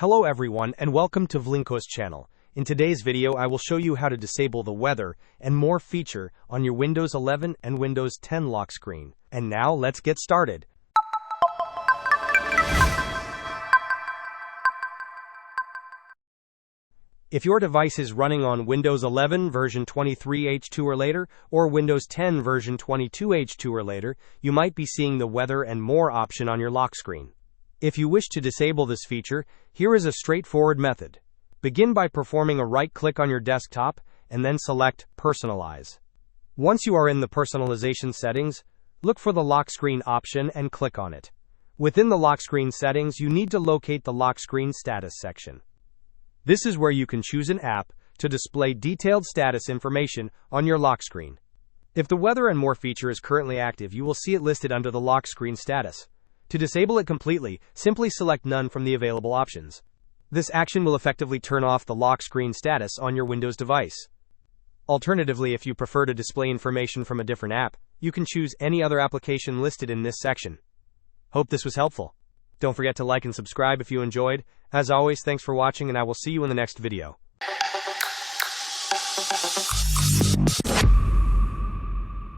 Hello everyone and welcome to Vlinkoz channel. In today's video I will show you how to disable the weather and more feature on your Windows 11 and Windows 10 lock screen. And now let's get started. If your device is running on Windows 11 version 23H2 or later, or Windows 10 version 22H2 or later, you might be seeing the weather and more option on your lock screen. If you wish to disable this feature, here is a straightforward method. Begin by performing a right-click on your desktop, and then select Personalize. Once you are in the personalization settings, look for the lock screen option and click on it. Within the lock screen settings, you need to locate the lock screen status section. This is where you can choose an app to display detailed status information on your lock screen. If the weather and more feature is currently active, you will see it listed under the lock screen status. To disable it completely, simply select None from the available options. This action will effectively turn off the lock screen status on your Windows device. Alternatively, if you prefer to display information from a different app, you can choose any other application listed in this section. Hope this was helpful. Don't forget to like and subscribe if you enjoyed. As always, thanks for watching, and I will see you in the next video.